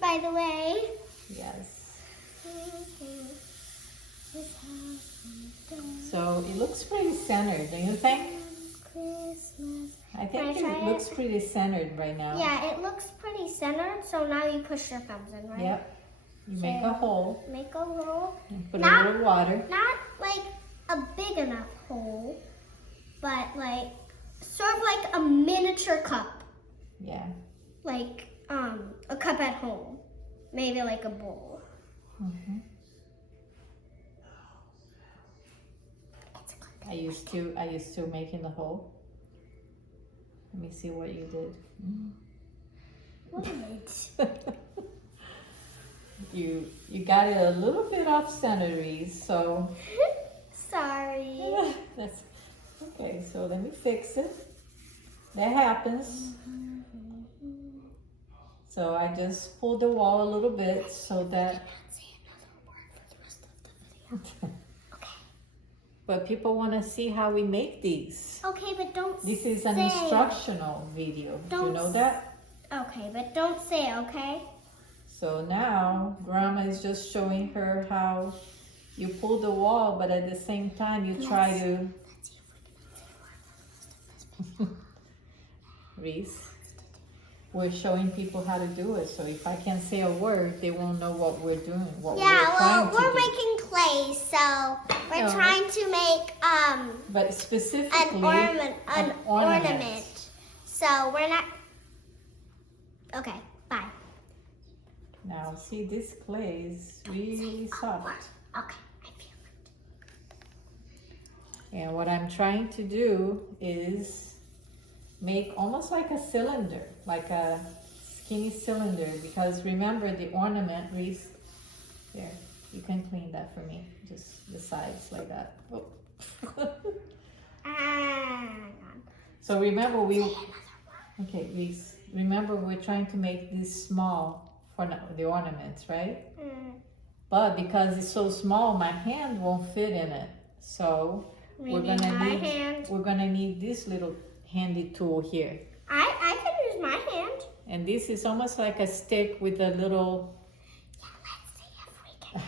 by the way. Yes. So it looks pretty centered, don't you think? I think it looks pretty centered right now. Yeah, it looks pretty centered. So now you push your thumbs in, right? Yep. You make a hole. Make a hole. And put a little water. Not like a big enough hole, but like sort of like a miniature cup. Yeah. Like a cup at home. Maybe like a bowl. Mm-hmm. Are you still making the hole? Let me see what you did. What? You got it a little bit off center, Reese, so Sorry. that's okay. So let me fix it. That happens. So I just pulled the wall a little bit so that. But people want to see how we make these. Okay, but don't. This is an instructional video. Do you know that? Okay, but don't say, okay? So now Grandma is just showing her how you pull the wall, but at the same time you try to. Reese, we're showing people how to do it. So if I can't say a word, they won't know what we're doing. What we're trying to we're do. making clay, so we're trying to make But specifically an ornament. So we're not. Okay, bye. Now see, this clay is really soft. Okay, I feel it. And what I'm trying to do is make almost like a cylinder, like a skinny cylinder, because remember the ornament, Reese, there, you can clean that for me, just the sides like that. Oh. So remember okay, Reese, remember we're trying to make this small for the ornaments, right? But because it's so small, my hand won't fit in it. So we're gonna need this little handy tool here. I can use my hand. And this is almost like a stick with a little Let's see if we can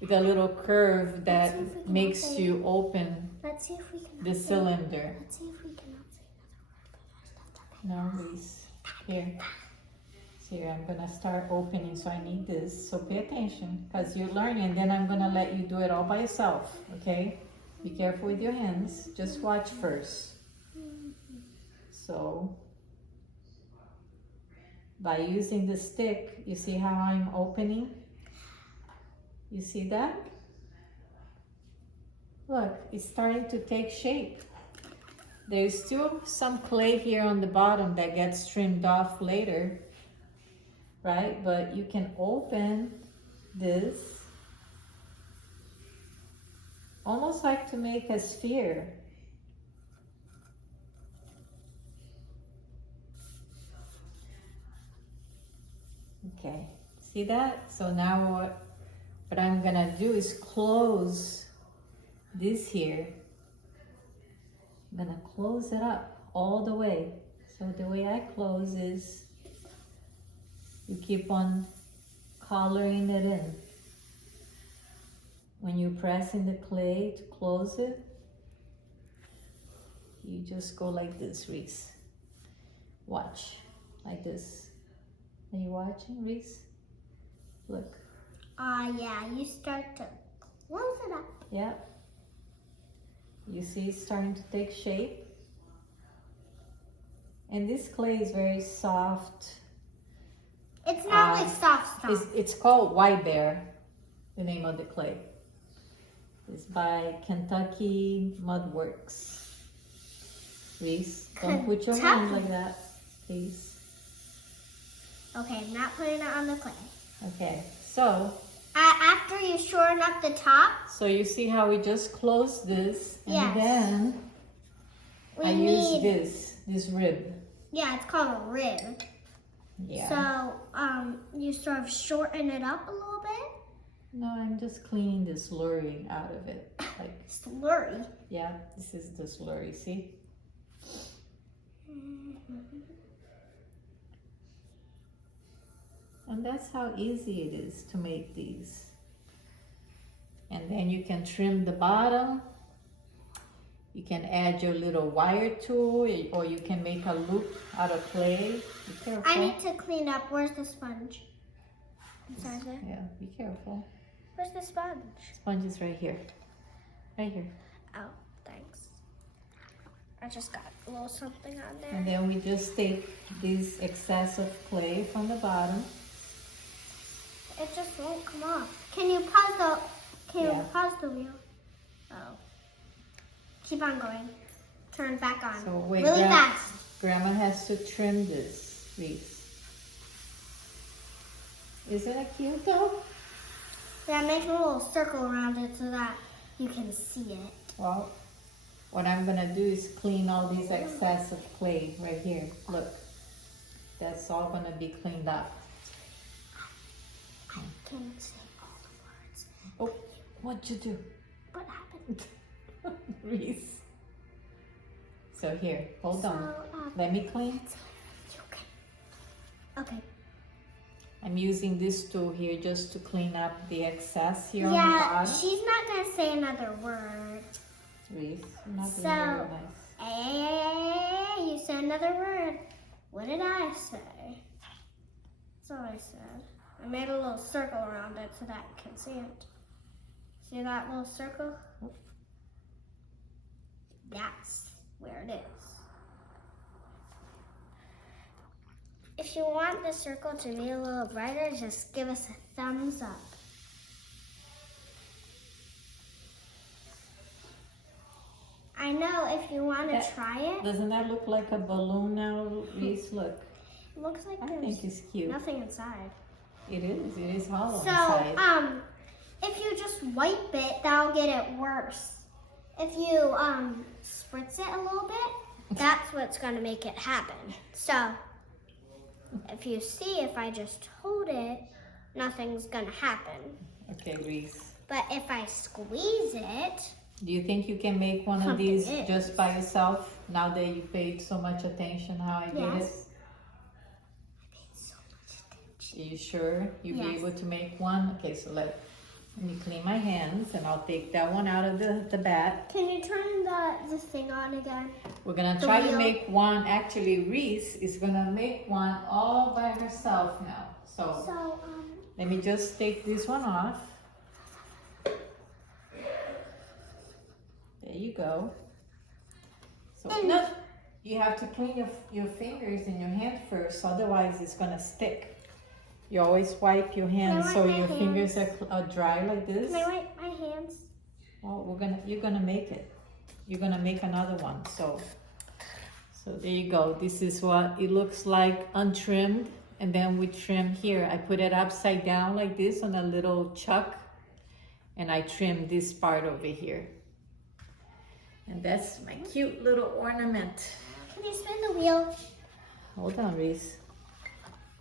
with a little curve that makes you open Let's see if we can the cylinder. Let's see if we cannot say another word for the rest of the video. No, Reese. Here. Here, I'm gonna start opening, so I need this. So pay attention, because you're learning, and then I'm gonna let you do it all by yourself, okay? Be careful with your hands. Just watch first. So, by using the stick, you see how I'm opening? You see that? Look, it's starting to take shape. There's still some clay here on the bottom that gets trimmed off later, right? But you can open this almost like to make a sphere. Okay, see that? So now what I'm gonna do is close this here. I'm gonna close it up all the way. So the way I close is you keep on coloring it in. When you press in the clay to close it, you just go like this, Reese. Watch, like this. Are you watching, Reese? Look. Yeah, you start to close it up. Yep. You see it's starting to take shape. And this clay is very soft. It's not like soft. It's called White Bear, the name of the clay. It's by Kentucky Mud Works. Reese, don't put your hand like that, please. Okay, I'm not putting it on the clay. Okay, so after you shorten up the top. So you see how we just close this, and then I use this rib. Yeah, it's called a rib. Yeah. So you sort of shorten it up a little bit. No, I'm just cleaning the slurry out of it. Like slurry. Yeah, this is the slurry. See. And And that's how easy it is to make these. And then you can trim the bottom. You can add your little wire tool, or you can make a loop out of clay. Be careful. I need to clean up. Where's the sponge? Inside there? Yeah, be careful. Where's the sponge? Sponge is right here. Right here. Oh, thanks. I just got a little something on there. And then we just take this excess of clay from the bottom. It just won't come off. Can you pause Yeah. the wheel? Oh. Keep on going. Turn back on. So wait, really fast. Grandma has to trim this, Reese. Isn't it cute though? Yeah, make a little circle around it so that you can see it. Well, what I'm gonna do is clean all these excess of clay right here. Look, that's all gonna be cleaned up. I can say all the words. Oh, what'd you do? What happened? Reese. So here, hold on. So, Let me clean. okay. Okay. I'm using this tool here just to clean up the excess here on the Yeah, bottom. she's not gonna say another word. Reese, you're not So, doing very nice. Hey, you said another word. What did I say? That's all I said. I made a little circle around it so that you can see it. See that little circle? That's where it is. If you want the circle to be a little brighter, just give us a thumbs up. I know if you want to try it, Doesn't that look like a balloon now, Reese? Look, it looks like I there's think it's cute. nothing inside. It is hollow So, inside. if you just wipe it, that'll get it worse. If you spritz it a little bit, that's what's gonna make it happen. So, if you see, if I just hold it, nothing's gonna happen. Okay, Reese. But if I squeeze it, Do you think you can make one of Something these is. just by yourself now that you paid so much attention how I did it? yes. I paid so much attention. Are you sure you'll be Yes. able to make one? Okay, so let me clean my hands and I'll take that one out of the bat. Can you turn this thing on again? We're gonna The try to wheel. make one. Actually, Reese is gonna make one all by herself now. So So, let me just take this one off. There you go. So no, you have to clean your fingers and your hand first, otherwise it's gonna stick. You always wipe your hands wipe so my your hands? fingers are dry like this. can I wipe my hands? Well, you're gonna make it. You're gonna make another one. So there you go. This is what it looks like untrimmed, and then we trim here. I put it upside down like this on a little chuck, and I trim this part over here. And that's my cute little ornament. Can you spin the wheel? Hold on, Reese.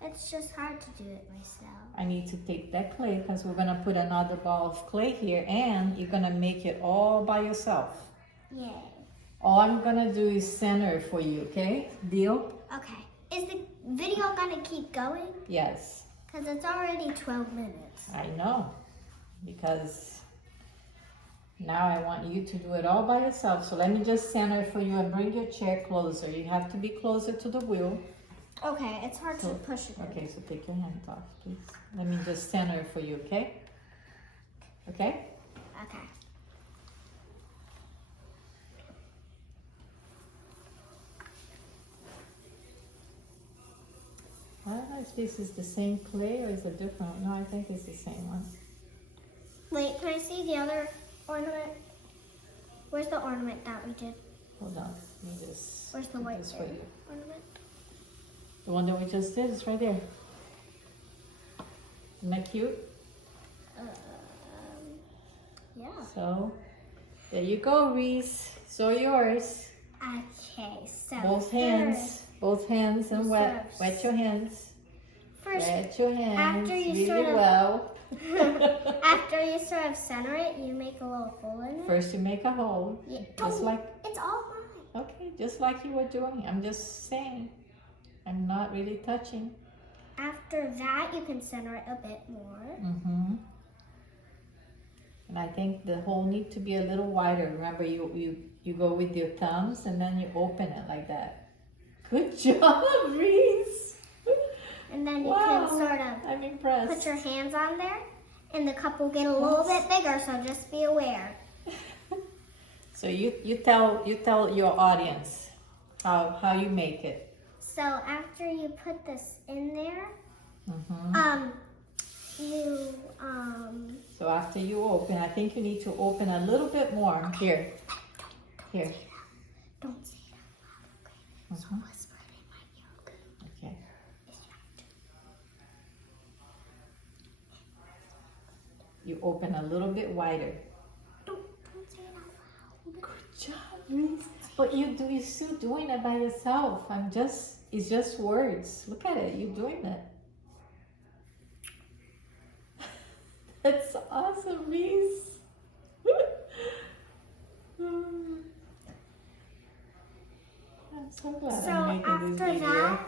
It's just hard to do it myself. I need to take that clay because we're gonna put another ball of clay here, and you're gonna make it all by yourself. Yay. All I'm gonna do is center for you, okay? Deal? Okay. Is the video gonna keep going? Yes, Because it's already 12 minutes. I know. Because now I want you to do it all by yourself. So let me just center for you and bring your chair closer. You have to be closer to the wheel. Okay, it's hard to push it. Okay, so take your hands off, please. Let me just center for you, okay? Okay? Okay. I don't know if this is the same clay or is it different. No, I think it's the same one. Wait, can I see the other ornament? Where's the ornament that we did? Hold on. Let me just Where's the put white this for you. ornament? The one that we just did is right there. Isn't that cute? Yeah. So, there you go, Reese. So yours. Okay, so Both hands, and wet your hands. First, Wet your hands after you really sort of- well. after you sort of center it, you make a little hole in it. First, you make a hole, Yeah. just like It's all mine. okay, just like you were doing. I'm just saying. I'm not really touching. after that, you can center it a bit more. Mm-hmm. And I think the hole needs to be a little wider. Remember, you go with your thumbs and then you open it like that. Good job, Reese. And then you Wow, can sort of I'm impressed. put your hands on there, and the cup will get a little bit bigger. So just be aware. So you tell your audience how you make it. So after you put this in there, Mm-hmm. you So after you open, I think you need to open a little bit more. Here. don't say it out loud, okay? So whisper it in my ear, okay? Okay. You open a little bit wider. Don't say it out loud. Good job, Reese. But you're still doing it by yourself. It's just words. Look at it. You're doing it. That's awesome, Reese. I'm so glad So I'm making this after video. that,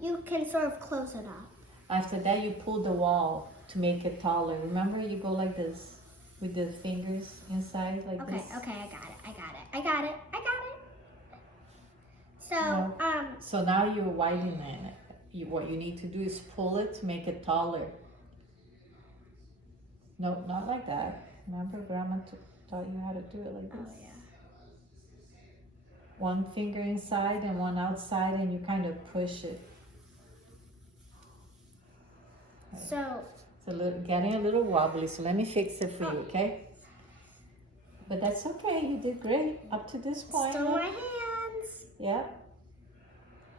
you can sort of close it up. After that, you pull the wall to make it taller. Remember, you go like this with the fingers inside like Okay, this. okay, I got it. So, So now you're widening it. What you need to do is pull it to make it taller. No, not like that. Remember, Grandma taught you how to do it like this. oh yeah. One finger inside and one outside, and you kind of push it. So, It's getting a little wobbly, so let me fix it for you, okay? But that's okay. You did great up to this point. still my hands. Yeah.